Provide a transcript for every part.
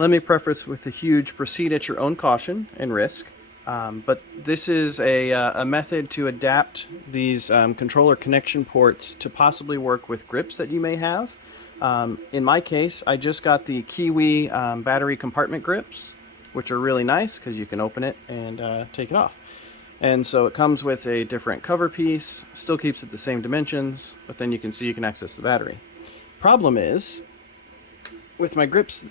Let me preface with a huge proceed at your own caution and risk. But this is a method to adapt these controller connection ports to possibly work with grips that you may have. In my case, I just got the Kiwi Battery Compartment Grips, which are really nice because you can open it and take it off. And so it comes with a different cover piece, still keeps it the same dimensions, but then you can see you can access the battery. Problem is, with my grips,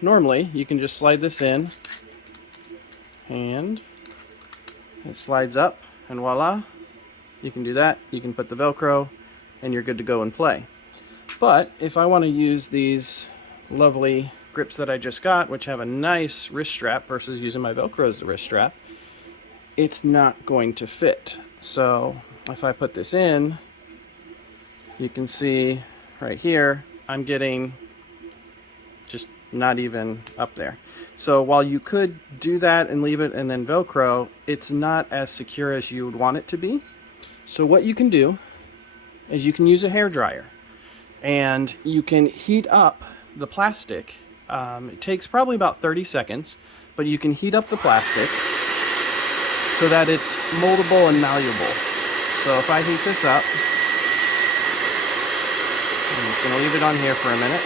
normally you can just slide this in and it slides up and voila, you can do that. You can put the Velcro and you're good to go and play. But if I want to use these lovely grips that I just got, which have a nice wrist strap versus using my Velcro as the wrist strap, it's not going to fit. So if I put this in, you can see right here, I'm getting just not even up there. So while you could do that and leave it and then Velcro, it's not as secure as you would want it to be. So what you can do is you can use a hair dryer and you can heat up the plastic. It takes probably about 30 seconds, but you can heat up the plastic so that it's moldable and malleable. So if I heat this up, I'm just going to leave it on here for a minute.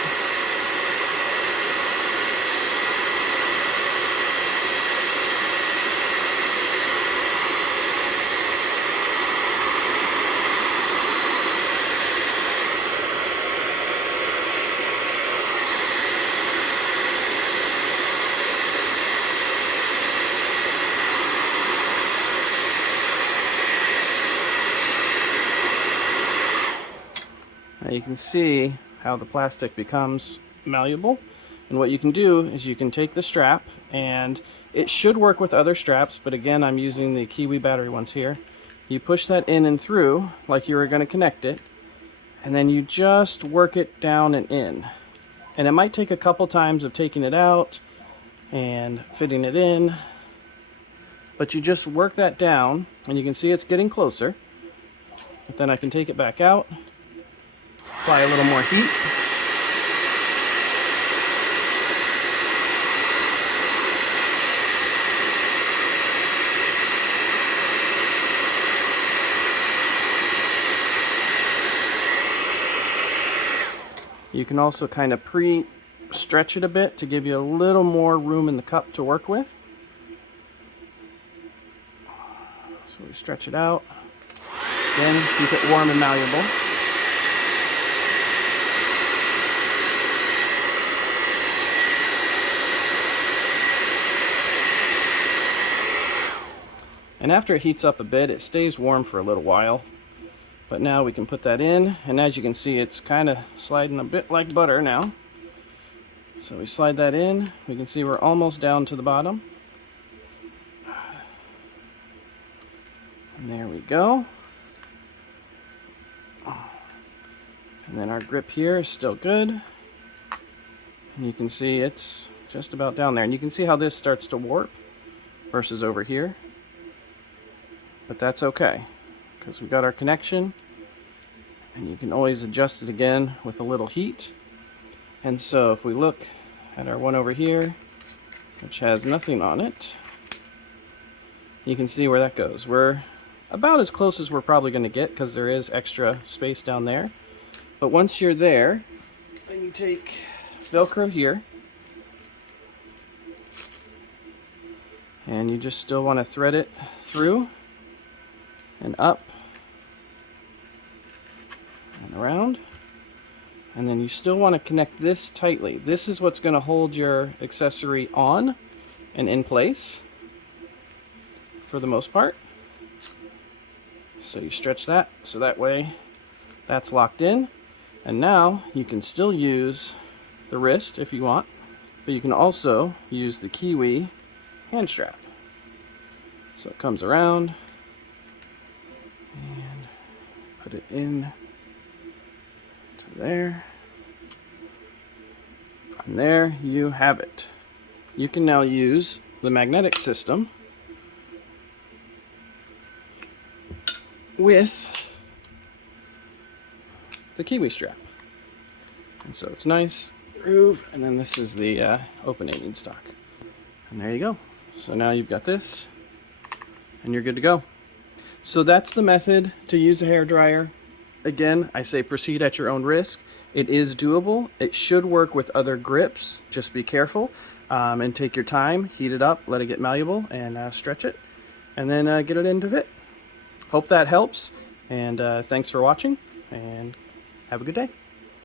Now you can see how the plastic becomes malleable, and what you can do is you can take the strap, and it should work with other straps, but again I'm using the Kiwi battery ones here. You push that in and through like you were going to connect it, and then you just work it down and in. And it might take a couple times of taking it out and fitting it in, but you just work that down and you can see it's getting closer. But then I can take it back out, apply a little more heat. You can also kind of pre-stretch it a bit to give you a little more room in the cup to work with. So we stretch it out. Again, keep it warm and malleable. And after it heats up a bit, it stays warm for a little while. But now we can put that in, and as you can see, it's kind of sliding a bit like butter now. So we slide that in. We can see we're almost down to the bottom. And there we go. And then our grip here is still good. And you can see it's just about down there. And you can see how this starts to warp versus over here. But that's okay, because we got our connection, and you can always adjust it again with a little heat. And so if we look at our one over here, which has nothing on it, you can see where that goes. We're about as close as we're probably going to get because there is extra space down there. But once you're there, then you take Velcro here, and you just still want to thread it through and up and around, and then you still want to connect this tightly. This is what's going to hold your accessory on and in place for the most part. So you stretch that so that way that's locked in, and now you can still use the wrist if you want, but you can also use the Kiwi hand strap. So it comes around and put it in to there, and there you have it. You can now use the magnetic system with the Kiwi strap, and so it's nice groove, and then this is the opening stock. And there you go. So now you've got this, and you're good to go. So that's the method to use a hairdryer. Again, I say proceed at your own risk. It is doable. It should work with other grips. Just be careful and take your time. Heat it up, let it get malleable, and stretch it, and then get it into fit. Hope that helps, and thanks for watching, and have a good day.